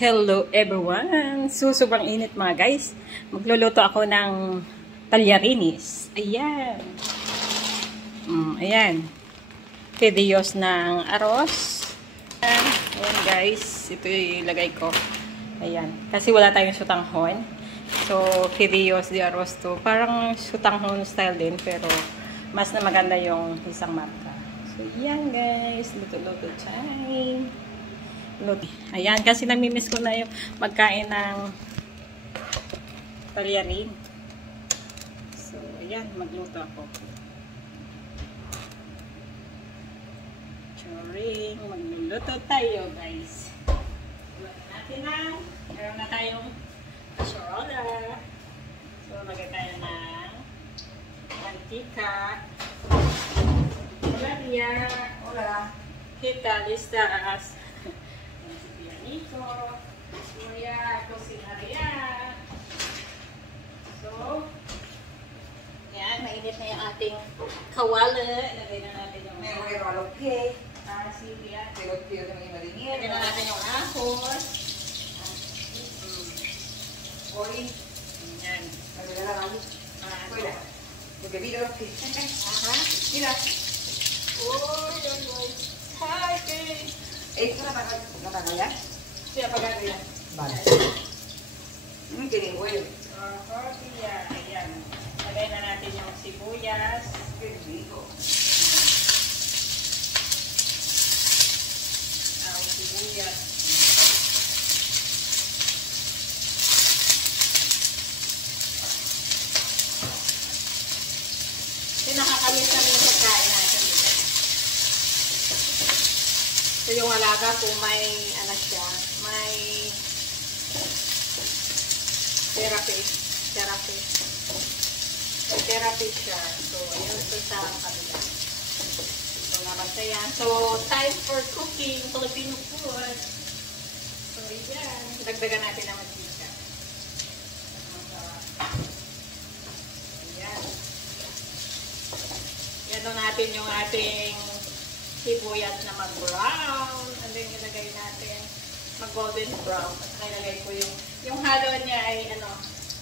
Hello everyone! So, sobrang init mga guys. Magluluto ako ng talyarinis. Ayan. Ayan. Fideos ng aros. Ayan guys. Ito ilagay ko. Ayan. Kasi wala tayong sutanghon. So, fideos de aros to. Parang sutanghon style din. Pero, mas na maganda yung isang marka. So, ayan guys. Luto-luto time. Ayan, kasi namimiss ko na yung magkain ng talyarin. So, ayan, magluto ako. Choring, magluluto tayo, guys. Luto natin na. Meron na tayong casserole. So, magay tayo ng mantika. Hola, Ria. Hola. Kita, listas. Pianito, suya, cocinaria. So, yan, mainit na yung ating kawala. Ilagay na natin yung Merolokey. Silvia. Merolokey na yung marinir. Ilagay na natin yung ahos. Hoy. Yan. Magdala kami. Hola. Magdabilo lang fish. Aha. Mira. Uy, uy, uy. Hi, Kate. Ito na yan? Siya pagano yan. Vale. Kidding, well. Tortilla. Ayan. Lagay na natin yung sibuyas. Qué rico. Sibuyas. Nakakalis na rin yung pagkain natin. So yung alaga kung may ano siya, may therapy siya. So ayun ito sa kabila. So nabantayan. So time for cooking Filipino food. So yan, dagdagan natin ang mantika. Ayan. Yan natin yung ating sibuyas na mag-brown. Ano yung ilagay natin? Mag-golden brown. At nilagay ko yung halo niya ay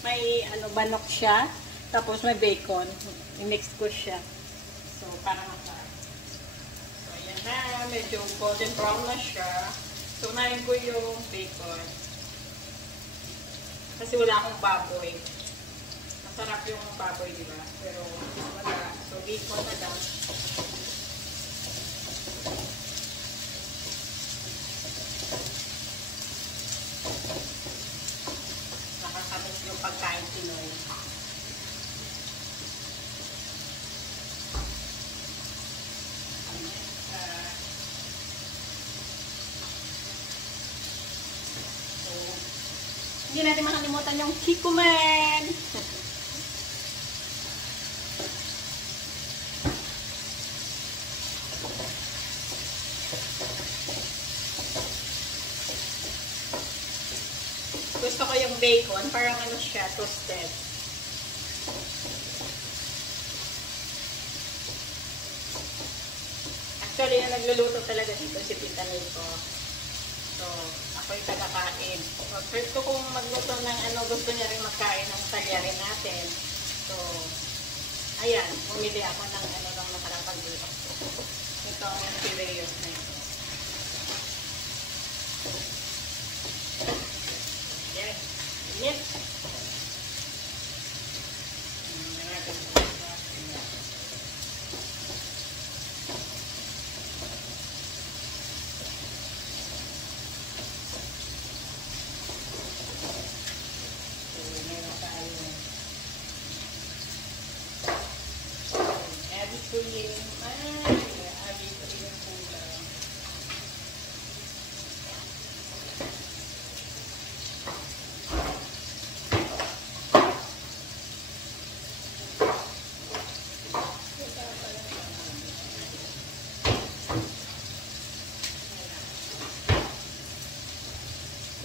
may banok siya. Tapos may bacon. I-mix ko siya. So, para masarap. So, ayan na. Medyo golden brown na siya. So, unahin ko yung bacon. Kasi wala akong baboy. Masarap yung baboy, di ba? Pero, wala. So, bacon na lang. Nakakamiss yung pagkain Pinoy. So, hindi natin makalimutan yung kikuman. Gusto ko yung bacon, parang siya, toasted. Actually, yung nagluluto talaga dito si Tita Nico. So, ako yung taga-kain. So, first ko kung magluto ng gusto niya rin magkain ng talyarin natin. So, ayan, bumili ako ng lang nakalapag-luto. Ito ang fideos na ito. Yes. Init.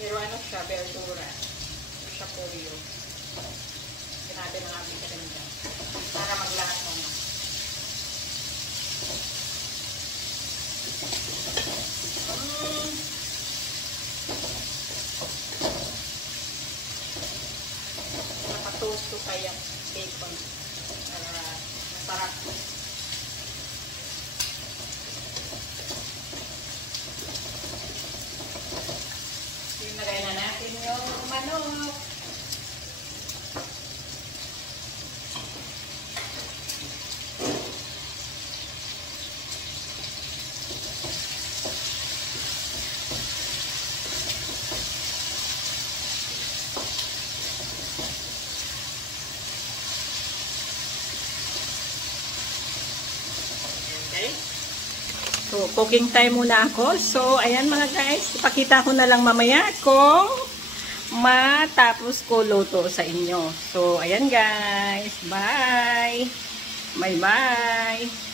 Pero siya, verdura. Siya polio. Sinabi na natin sa kanila. Para maglahat naman. kaya bacon. Para masarap. Ilagay na natin yung manok. Okay. So, cooking time muna ako. So, ayan mga guys, ipakita ko na lang mamaya kung matapos ko luto sa inyo. So, ayan guys. Bye! Bye-bye!